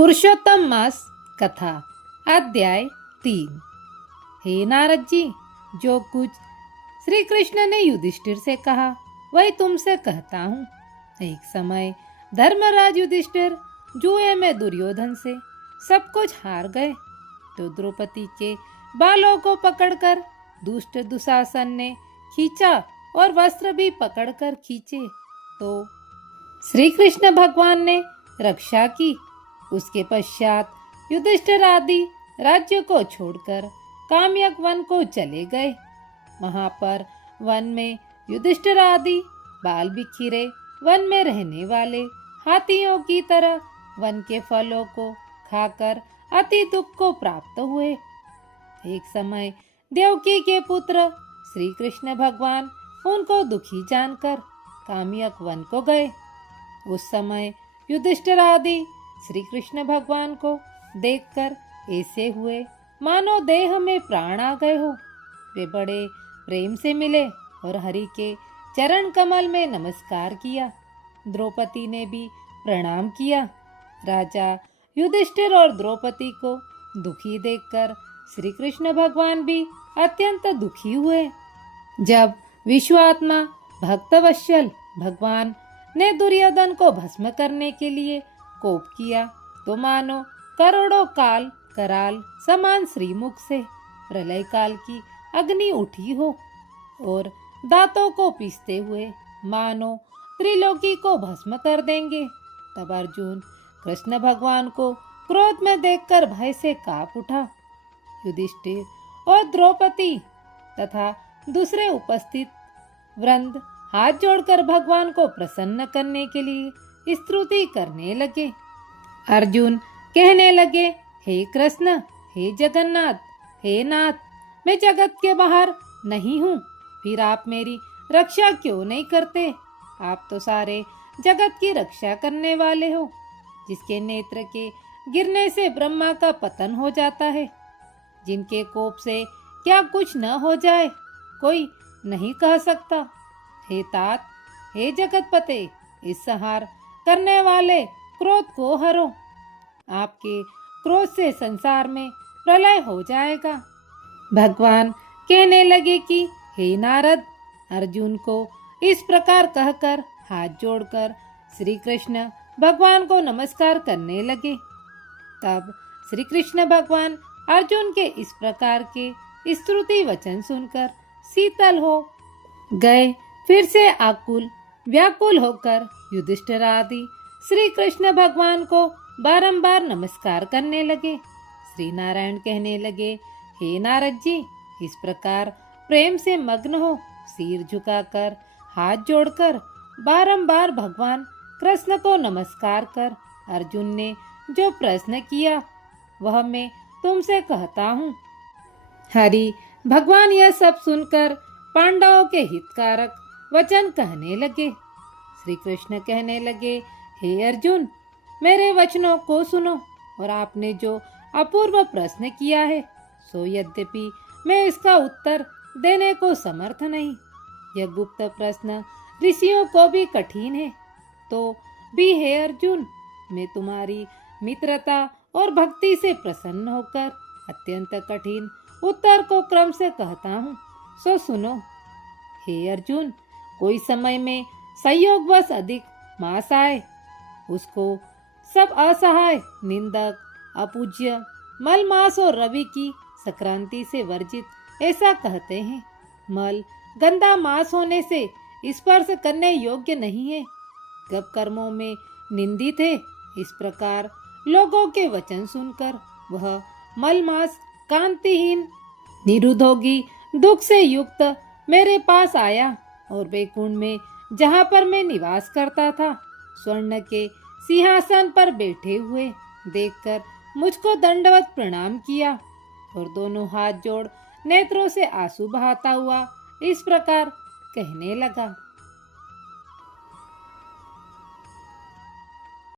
पुरुषोत्तम मास कथा अध्याय 3। हे नारद जी, जो कुछ श्री कृष्ण ने युधिष्ठिर से कहा वही तुमसे कहता हूँ। एक समय धर्मराज युधिष्ठिर जुए में दुर्योधन से सब कुछ हार गए तो द्रौपदी के बालों को पकड़कर दुष्ट दुशासन ने खींचा और वस्त्र भी पकड़कर खींचे तो श्री कृष्ण भगवान ने रक्षा की। उसके पश्चात युधिष्ठिर आदि राज्य को छोड़कर काम्यक वन को चले गए। वहां पर वन में युधिष्ठिर आदि बाल बिखिरे वन में रहने वाले हाथियों की तरह वन के फलों को खाकर अति दुख को प्राप्त हुए। एक समय देवकी के पुत्र श्री कृष्ण भगवान उनको दुखी जानकर काम्यक वन को गए। उस समय युधिष्ठिर आदि श्री कृष्ण भगवान को देखकर ऐसे हुए मानो देह में प्राण आ गए हो। वे बड़े प्रेम से मिले और हरि के चरण कमल में नमस्कार किया। द्रौपदी ने भी प्रणाम किया। राजा युधिष्ठिर और द्रौपदी को दुखी देखकर श्री कृष्ण भगवान भी अत्यंत दुखी हुए। जब विश्वात्मा भक्तवत्सल भगवान ने दुर्योधन को भस्म करने के लिए कोप किया तो मानो करोड़ों काल कराल समान श्रीमुख से प्रलय काल की अग्नि उठी हो और दांतों को पीसते हुए मानो त्रिलोकी को भस्म कर देंगे। तब अर्जुन कृष्ण भगवान को क्रोध में देखकर भय से कांप उठा। युधिष्ठिर और द्रौपदी तथा दूसरे उपस्थित वृंद हाथ जोड़कर भगवान को प्रसन्न करने के लिए स्तुति करने लगे। अर्जुन कहने लगे, हे कृष्ण, हे जगन्नाथ, हे नाथ, मैं जगत के बाहर नहीं हूँ, फिर आप मेरी रक्षा क्यों नहीं करते? आप तो सारे जगत की रक्षा करने वाले हो। जिसके नेत्र के गिरने से ब्रह्मा का पतन हो जाता है, जिनके कोप से क्या कुछ न हो जाए कोई नहीं कह सकता। हे तात, हे जगतपते, इस संहार करने वाले क्रोध को हरो। आपके क्रोध से संसार में प्रलय हो जाएगा। भगवान कहने लगे कि हे नारद, अर्जुन को इस प्रकार कहकर हाथ जोड़कर श्री कृष्ण भगवान को नमस्कार करने लगे। तब श्री कृष्ण भगवान अर्जुन के इस प्रकार के स्तुति वचन सुनकर शीतल हो गए। फिर से आकुल व्याकुल होकर युधिष्ठिर आदि श्री कृष्ण भगवान को बारंबार नमस्कार करने लगे। श्री नारायण कहने लगे, हे नारद जी, इस प्रकार प्रेम से मग्न हो सिर झुकाकर हाथ जोड़कर बारंबार भगवान कृष्ण को नमस्कार कर अर्जुन ने जो प्रश्न किया वह मैं तुमसे कहता हूँ। हरि भगवान यह सब सुनकर पांडवों के हितकारक वचन कहने लगे। श्री कृष्ण कहने लगे, हे अर्जुन, मेरे वचनों को सुनो और आपने जो अपूर्व प्रश्न किया है सो यद्यपि मैं इसका उत्तर देने को समर्थ नहीं। यह गुप्त प्रश्न ऋषियों को भी कठिन है तो भी हे अर्जुन, मैं तुम्हारी मित्रता और भक्ति से प्रसन्न होकर अत्यंत कठिन उत्तर को क्रम से कहता हूँ, सो सुनो। हे अर्जुन, कोई समय में संयोगवश अधिक मास आए, उसको सब असहाय, निंदक, अपूज्य, मल मास और रवि की संक्रांति से वर्जित ऐसा कहते हैं। मल गंदा मास होने से स्पर्श करने योग्य नहीं है, गप कर्मों में निंदित है। इस प्रकार लोगों के वचन सुनकर वह मल मास कांतिहीन निरुद्योगी दुख से युक्त मेरे पास आया और वैकुंठ में जहाँ पर मैं निवास करता था स्वर्ण के सिंहासन पर बैठे हुए देखकर मुझको दंडवत प्रणाम किया और दोनों हाथ जोड़ नेत्रों से आंसू बहाता हुआ इस प्रकार कहने लगा।